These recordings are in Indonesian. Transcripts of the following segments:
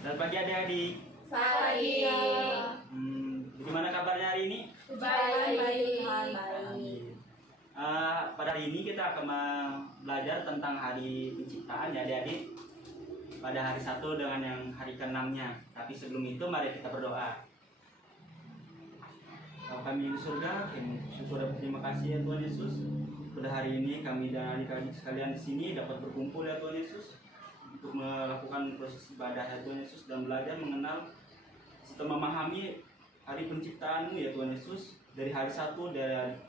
Selamat pagi adik-adik. Pagi. Gimana kabarnya hari ini? Baik. Pada hari ini kita akan belajar tentang hari penciptaan ya adik-adik. Pada hari 1 dengan yang hari ke-6-nya. Tapi sebelum itu mari kita berdoa. Bapa kami di surga, kami syukur dan terima kasih ya Tuhan Yesus. Pada hari ini kami dan adik-adik sekalian di sini dapat berkumpul ya Tuhan Yesus untuk melakukan proses ibadah ya Tuhan Yesus dan belajar mengenal serta memahami hari penciptaan-Mu ya Tuhan Yesus dari hari 1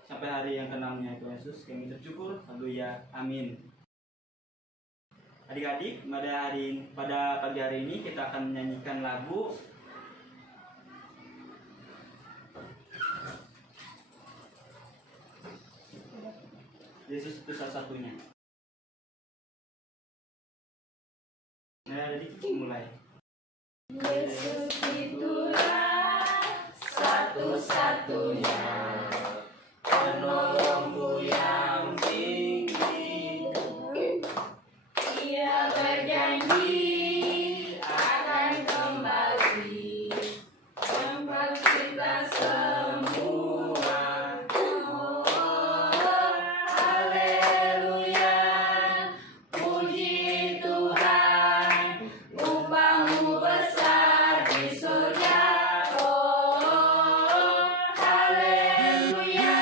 sampai hari yang ke-6-nya Tuhan Yesus. Kami bersyukur, haleluya, amin. Adik-adik, pada pagi hari ini kita akan menyanyikan lagu Yesus itu salah satunya. Nah, jadi kita mulai. Yesus itulah satu-satunya penolongku yang tinggi. Ia berjanji akan kembali tempat kita semua. Oh, haleluya, puji Tuhan, upahmu besar di surga. Oh, haleluya,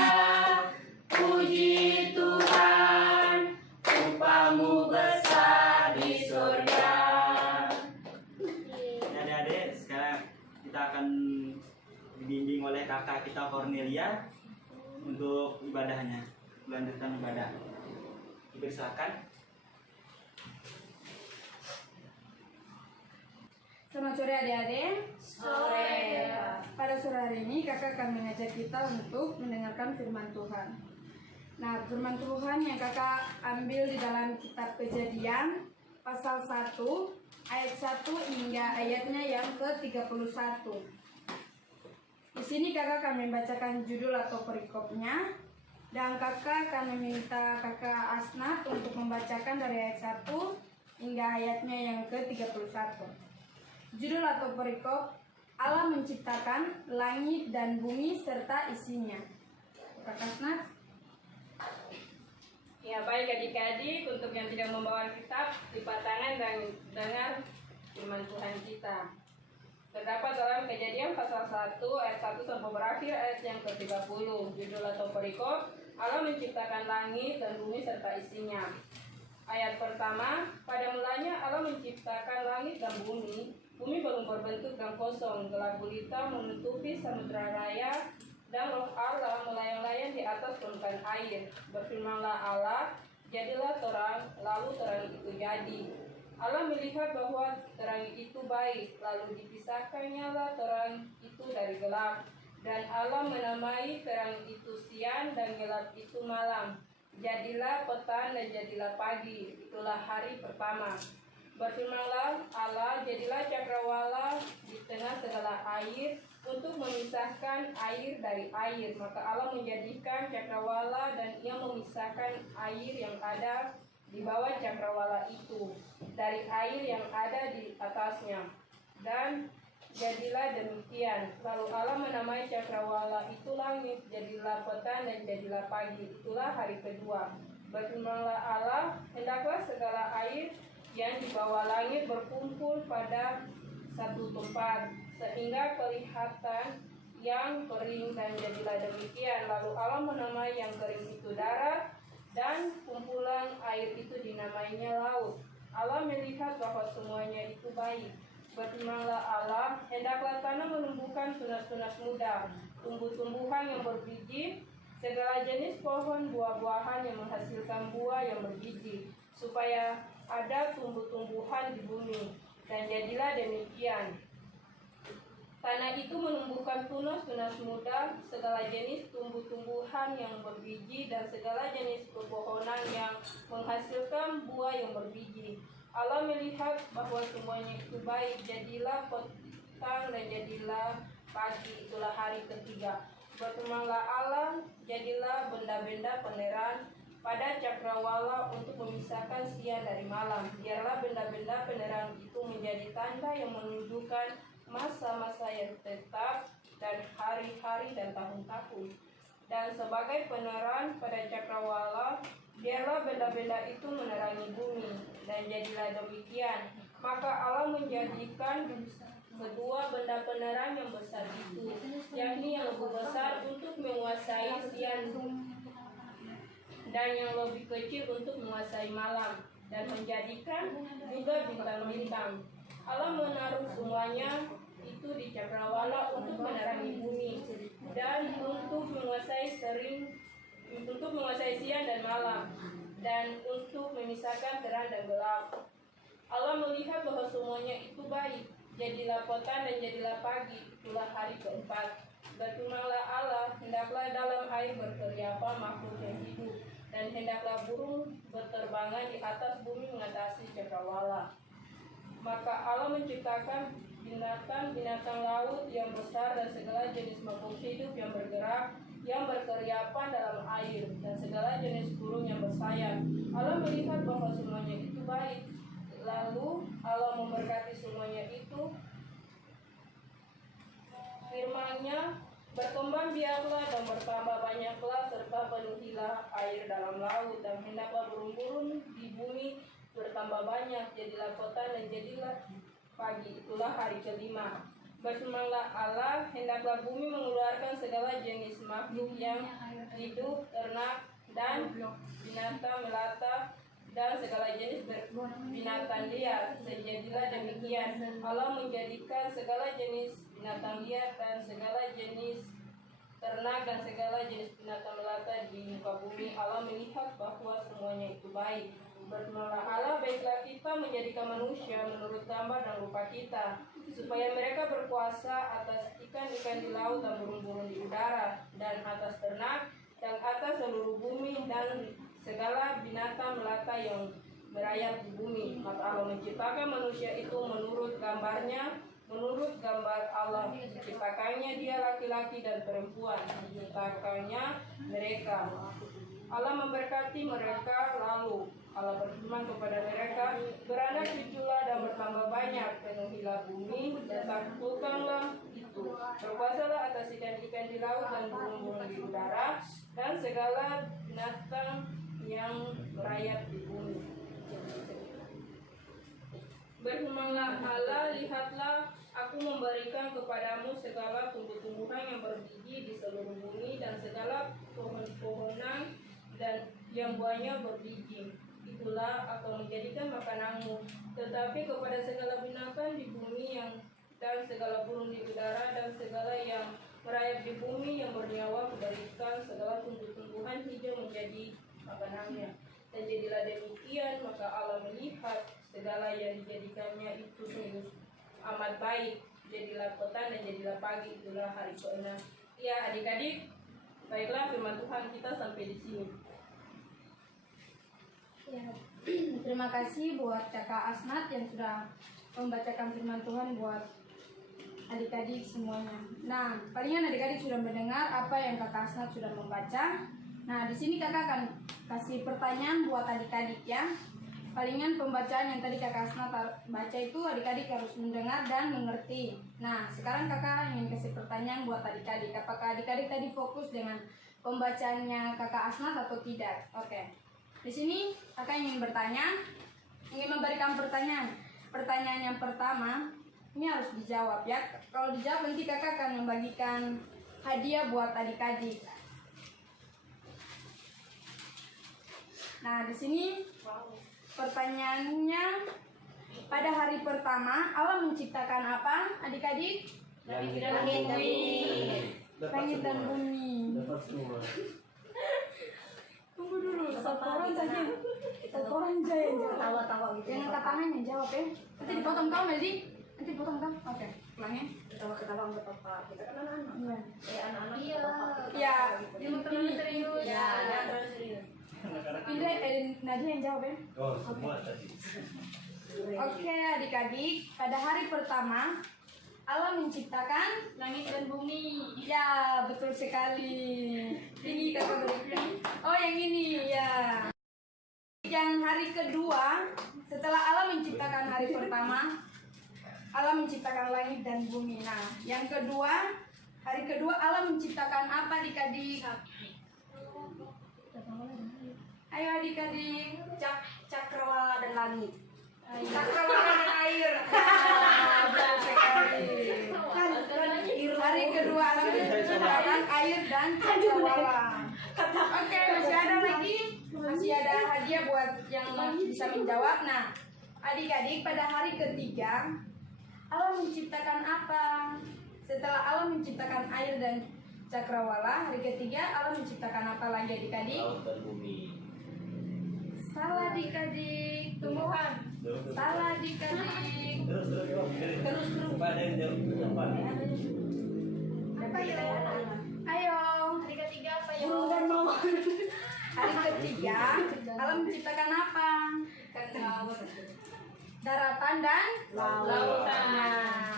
puji Tuhan, upahmu besar di surga. Ya adik-adik, sekarang kita akan dibimbing oleh kakak kita Cornelia untuk ibadahnya, melanjutkan ibadah. Dipersilakan. Selamat sore adik-adik. Sore. Pada sore hari ini kakak akan mengajak kita untuk mendengarkan firman Tuhan. Nah, firman Tuhan yang kakak ambil di dalam kitab Kejadian pasal 1 ayat 1 hingga ayatnya yang ke-31. Di sini kakak akan membacakan judul atau perikopnya dan kakak akan meminta kakak Asnat untuk membacakan dari ayat 1 hingga ayatnya yang ke-31. Judul atau perikop, Allah menciptakan langit dan bumi serta isinya. Kakak Asnat. Ya, baik adik-adik, untuk yang tidak membawa kitab, lipat tangan dan dengar firman Tuhan kita. Terdapat dalam Kejadian pasal 1 ayat 1 sampai berakhir ayat yang ke-30. Judul atau perikop, Allah menciptakan langit dan bumi serta isinya. Ayat pertama, pada mulanya Allah menciptakan langit dan bumi. Bumi belum berbentuk dan kosong, gelap gulita menutupi samudra raya, dan roh Allah melayang-layang di atas permukaan air. Berfirmanlah Allah, jadilah terang, lalu terang itu jadi. Allah melihat bahwa terang itu baik, lalu dipisahkannya terang itu dari gelap. Dan Allah menamai terang itu siang dan gelap itu malam. Jadilah petang dan jadilah pagi, itulah hari pertama. Berfirmanlah Allah, jadilah cakrawala di tengah segala air untuk memisahkan air dari air. Maka Allah menjadikan cakrawala dan ia memisahkan air yang ada di bawah cakrawala itu dari air yang ada di atasnya. Dan jadilah demikian. Lalu Allah menamai cakrawala itu langit, jadilah petang dan jadilah pagi, itulah hari kedua. Berfirmanlah Allah, hendaklah segala air yang di bawah langit berkumpul pada satu tempat, sehingga kelihatan yang kering, dan jadilah demikian. Lalu Allah menamai yang kering itu darat, dan kumpulan air itu dinamainya laut. Allah melihat bahwa semuanya itu baik. Berfirmanlah Allah, hendaklah tanah menumbuhkan tunas-tunas muda, tumbuh-tumbuhan yang berbiji, segala jenis pohon buah-buahan yang menghasilkan buah yang berbiji, supaya ada tumbuh-tumbuhan di bumi. Dan jadilah demikian. Tanah itu menumbuhkan tunas-tunas muda, segala jenis tumbuh-tumbuhan yang berbiji, dan segala jenis pepohonan yang menghasilkan buah yang berbiji. Allah melihat bahwa semuanya itu baik. Jadilah petang dan jadilah pagi, itulah hari ketiga. Berfirmanlah Allah, jadilah benda-benda peneran pada cakrawala untuk memisahkan siang dari malam. Biarlah benda-benda penerang itu menjadi tanda yang menunjukkan masa-masa yang tetap dan hari-hari dan tahun-tahun. Dan sebagai penerang pada cakrawala, biarlah benda-benda itu menerangi bumi, dan jadilah demikian. Maka Allah menjadikan kedua benda penerang yang besar itu, yakni yang lebih besar untuk menguasai siang dan yang lebih kecil untuk menguasai malam, dan menjadikan juga bintang-bintang. Allah menaruh semuanya itu di cakrawala untuk menerangi bumi dan untuk menguasai siang dan malam, dan untuk memisahkan terang dan gelap. Allah melihat bahwa semuanya itu baik. Jadilah petang dan jadilah pagi, itulah hari keempat. Berfirmanlah Allah, hendaklah dalam air berteriapa makhluk yang hidup, dan hendaklah burung berterbangan di atas bumi mengatasi cakrawala. Maka Allah menciptakan binatang laut yang besar dan segala jenis makhluk hidup yang bergerak, yang berkeriapan dalam air, dan segala jenis burung yang bersayap. Allah melihat bahwa semuanya itu baik. Lalu Allah memberkati semuanya itu. Firman-Nya, berkembang biaklah dan bertambah banyaklah, serta penuhilah air dalam laut, dan hendaklah burung-burung di bumi bertambah banyak. Jadilah petang dan jadilah pagi, itulah hari kelima. Berfirmanlah Allah, hendaklah bumi mengeluarkan segala jenis makhluk yang hidup, ternak dan binatang melata, dan segala jenis binatang liar. Sejadilah demikian. Allah menjadikan segala jenis binatang liar dan segala jenis ternak dan segala jenis binatang melata di muka bumi. Allah melihat bahwa semuanya itu baik. Berfirmanlah Allah, baiklah kita menjadikan manusia menurut gambar dan rupa kita, supaya mereka berkuasa atas ikan-ikan di laut dan burung-burung di udara, dan atas ternak, dan atas seluruh bumi, dan segala binatang melata yang merayap di bumi. Maka Allah menciptakan manusia itu menurut gambarnya, menurut gambar Allah menciptakannya, dia laki-laki dan perempuan, menciptakannya mereka. Allah memberkati mereka, lalu Allah berfirman kepada mereka, beranak cuculah dan bertambah banyak, penuhilah bumi dan taklukkanlah itu, berkuasalah atas ikan-ikan di laut dan burung-burung di udara, dan segala binatang yang merayap di bumi. Berfirmanlah Allah, lihatlah, aku memberikan kepadamu segala tumbuh-tumbuhan yang berbiji di seluruh bumi, dan segala pohon-pohonan dan yang buahnya berbiji. Itulah akan menjadikan makananmu. Tetapi kepada segala binatang di bumi dan segala burung di udara dan segala yang merayap di bumi yang bernyawa, kuberikan segala tumbuh-tumbuhan hijau menjadi makanannya. Dan jadilah demikian. Maka Allah melihat segala yang dijadikannya itu sungguh amat baik. Jadilah petang dan jadilah pagi, itulah hari ke-6. Ya adik-adik, baiklah firman Tuhan kita sampai di sini. Ya, terima kasih buat Kakak Asnat yang sudah membacakan firman Tuhan buat adik-adik semuanya. Nah, palingan adik-adik sudah mendengar apa yang Kakak Asnat sudah membaca. Nah, di sini Kakak akan kasih pertanyaan buat adik-adik ya. Palingan pembacaan yang tadi Kakak Asnat baca itu adik-adik harus mendengar dan mengerti. Nah, sekarang Kakak ingin kasih pertanyaan buat adik-adik. Apakah adik-adik tadi fokus dengan pembacaannya Kakak Asnat atau tidak? Oke. Di sini Kakak ingin memberikan pertanyaan. Pertanyaan yang pertama ini harus dijawab ya. Kalau dijawab nanti Kakak akan membagikan hadiah buat adik-adik. Nah, di sini pertanyaannya, pada hari pertama Allah menciptakan apa, adik-adik? Langit dan bumi. Langit dan bumi. Tunggu dulu, setoran saja. Setoran saja yang jawab. Tawa-tawa gitu. Jangan angkat tangan yang jawab ya. Nanti dipotong kau, Meldi. Nanti dipotong kau. Oke, ulangnya. Ketawa-ketawa sama papa. Kita kan anak-anak. Anak-anak. Iya. Ya, Teman-teman serius. Ya, terus serius. Indra, Nadia yang jawab ya. Oh, semua tadi. Oke, adik-adik. Pada hari pertama Allah menciptakan Langit dan bumi. ya, betul sekali. Ini Kakak berikan. Oh, yang ini ya. Yang hari kedua, setelah Allah menciptakan hari pertama, Allah menciptakan langit dan bumi. Nah, yang kedua, hari kedua Allah menciptakan apa adik-adik? Ayo adik-adik. Cakrawala dan langit. Cakrawala dan air. Nah, betul sekali. Hari kedua Allah menciptakan air dan cakrawala. Oke, masih ada lagi? Masih ada hadiah buat yang bisa menjawab. Nah, adik-adik, pada hari ketiga Allah menciptakan apa? Setelah Allah menciptakan air dan cakrawala, hari ketiga Allah menciptakan apa lagi adik-adik? Laut dan bumi. Salah adik-adik. Tumbuhan. Salah adik-adik. Terus pada yang jauh apa? Apa ya anak-anak? Ayo. Hari ketiga apa ya? Burung dan mau. Hari ketiga Allah menciptakan apa? Daratan dan Lautan. Nah.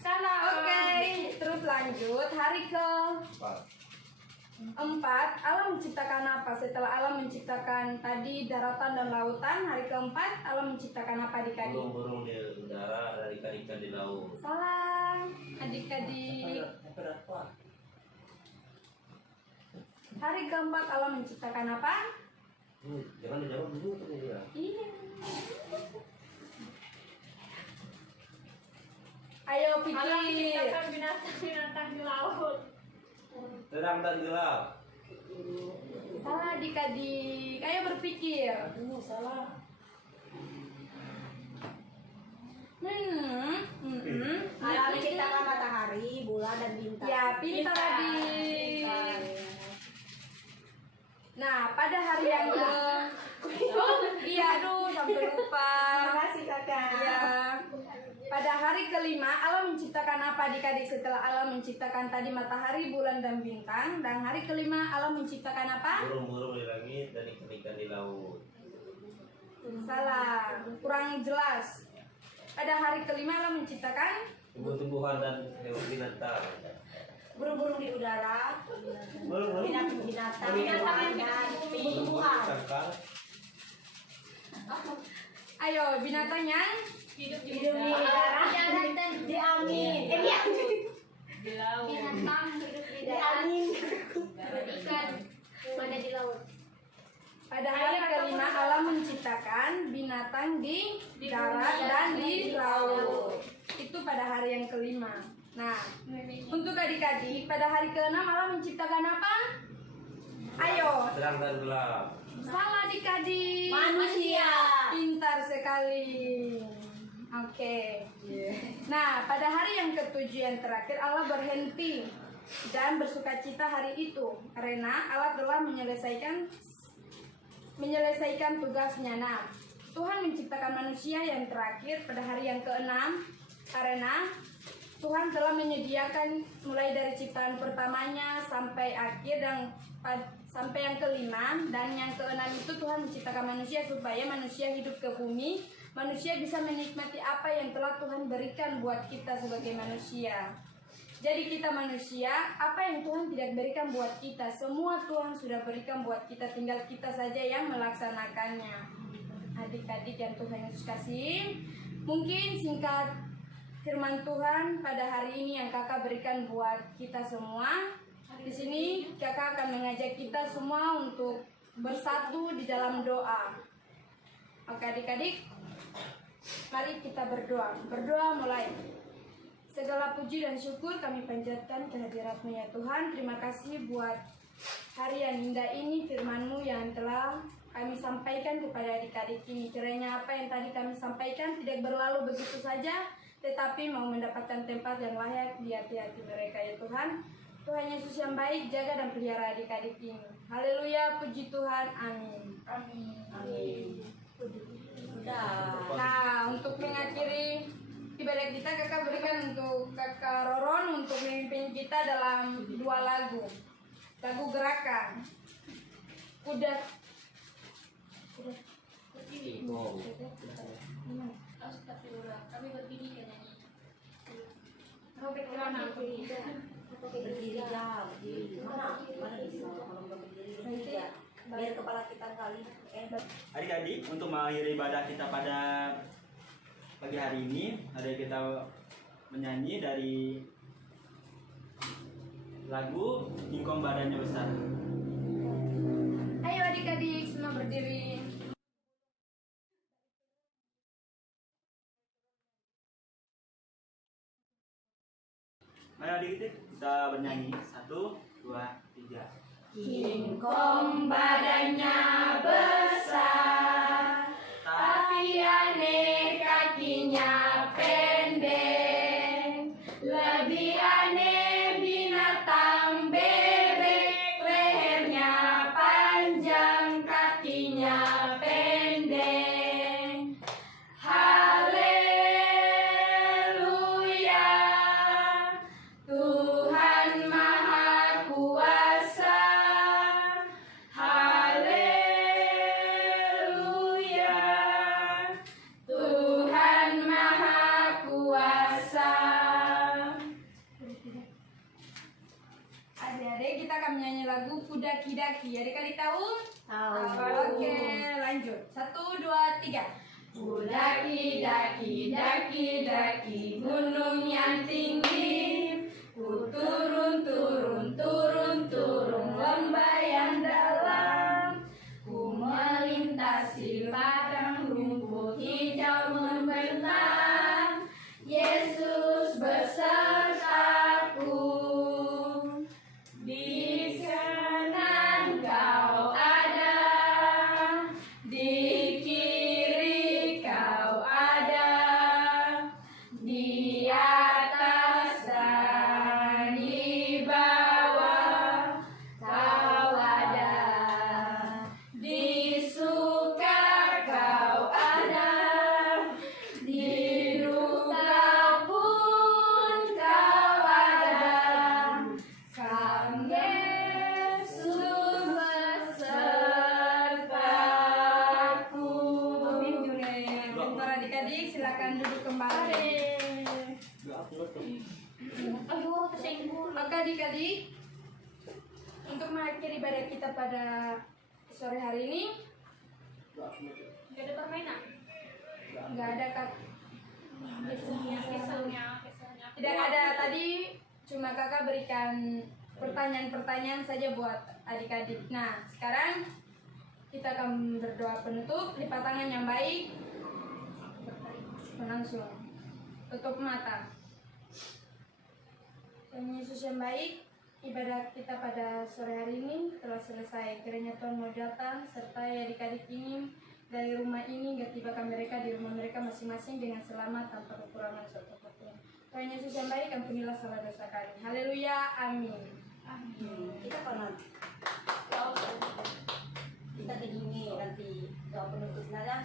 Salah. Oke, terus lanjut. Hari keempat Allah menciptakan apa? Setelah Allah menciptakan tadi daratan dan lautan, hari keempat Allah menciptakan apa adik-adik? Burung-burung di udara dan ikan-ikan di laut. Salah, adik-adik. Hari keempat Allah menciptakan apa? Jangan dijawab dulu tuh ya. Iya. Ayo Allah pikir. menciptakan binatang-binatang di laut. Terang dan gelap. Salah adik-adik. Ayo berpikir. Salah. Allah menciptakan matahari, bulan dan bintang. Ya, pintar adik. Nah, pada hari yang ke iya, aduh, sampai lupa. Terima kasih kakak. Ya. Pada hari kelima Allah menciptakan apa adik-adik? Setelah Allah menciptakan tadi matahari, bulan dan bintang, dan hari kelima Allah menciptakan apa? Burung-burung di langit dan ikan-ikan di laut. Salah, kurang jelas. Pada hari kelima Allah menciptakan Tumbuh-tumbuhan dan hewan binatang. Burung-burung di udara, Burung-burung. binatang-binatang dan tumbuh-tumbuhan. Cangkang. ayo binatang yang Hidup di udara dan di angin. Iya. Di laut. Binatang hidup di angin. Ikan mana di laut. pada hari kelima Allah menciptakan binatang di darat dan di laut. Itu pada hari yang kelima. Nah, untuk adik-adik pada hari keenam Allah menciptakan apa? Ayo. Terang dan gelap. Salah adik-adik. Manusia. Pintar sekali. Oke. Nah, pada hari yang ketujuh yang terakhir Allah berhenti dan bersukacita hari itu karena Allah telah menyelesaikan tugasnya. Nah, Tuhan menciptakan manusia yang terakhir pada hari yang keenam karena Tuhan telah menyediakan mulai dari ciptaan pertamanya sampai akhir dan sampai yang kelima dan yang keenam itu Tuhan menciptakan manusia supaya manusia hidup ke bumi, manusia bisa menikmati apa yang telah Tuhan berikan buat kita sebagai manusia. Jadi kita manusia, apa yang Tuhan tidak berikan buat kita, semua Tuhan sudah berikan buat kita, tinggal kita saja yang melaksanakannya. Adik-adik yang Tuhan Yesus kasih, mungkin singkat firman Tuhan pada hari ini yang kakak berikan buat kita semua. Di sini kakak akan mengajak kita semua untuk bersatu di dalam doa. Oke adik-adik, mari kita berdoa. Berdoa mulai. Segala puji dan syukur kami panjatkan kehadirat-Mu ya Tuhan. Terima kasih buat hari yang indah ini, firman-Mu yang telah kami sampaikan kepada adik-adik ini. Kiranya apa yang tadi kami sampaikan tidak berlalu begitu saja, tetapi mau mendapatkan tempat yang layak di hati-hati mereka ya Tuhan. Tuhan Yesus yang baik, jaga dan pelihara adik-adik ini. Haleluya, puji Tuhan, amin. Amin. Amin. Nah, untuk mengakhiri ibadah kita, kakak berikan untuk kakak Roron untuk memimpin kita dalam 2 lagu. Lagu gerakan. Udah. Kami berdiri kan ya. Berdiri jam. Mana bisa kalau berdiri berdiri ya. Biar kepala kita kali. Adik-adik, untuk mengakhiri ibadah kita pada pagi hari ini hari kita menyanyi dari lagu Ingkong Badannya Besar. Ayo adik-adik semua berdiri. Mari adik-adik kita bernyanyi 1, 2, 3. Ingkong badannya besar, tapi aneh kakinya pendek. Lebih aneh binatang bebek, lehernya panjang, kakinya pendek. Haleluya, Tuhan Maha Kuasa. Haleluya, Tuhan Maha Kuasa. Adik-adik kita akan menyanyi lagu Kudaki-daki. Adik-adik tahu? Tahu. Oke, lanjut. 1, 2, 3. Kudaki-daki, daki-daki gunung yang tinggi. Ku turun, turun, turun, turun lembah yang dalam. Ku melintasi padang rumput hijau membentang. Yesus besertaku. Di kanan kau ada, di kiri kau ada, di atas dan di bawah kau ada, di suka kau ada, di duka pun kau ada. Sang Yesus besertaku. Bentar adik-adik silakan duduk kembali. Aduh, kesenggol. Oke adik-adik, untuk mengakhiri ibadah kita pada sore hari ini Gak ada permainan. nggak ada kak. Keselnya. Tidak ada, tadi cuma kakak berikan pertanyaan-pertanyaan saja buat adik-adik. Nah, sekarang kita akan berdoa penutup, lipat tangan yang baik, langsung tutup mata. Tuhan Yesus yang baik, ibadah kita pada sore hari ini telah selesai. Kiranya Tuhan mau datang sertai adik-adik ini dari rumah ini hingga tibakan mereka di rumah mereka masing-masing dengan selamat tanpa kekurangan suatu apapun. Tuhan Yesus yang baik, ampunilah salah dosa kami. Haleluya, amin. Kita pernah kita begini nanti doa penutup nada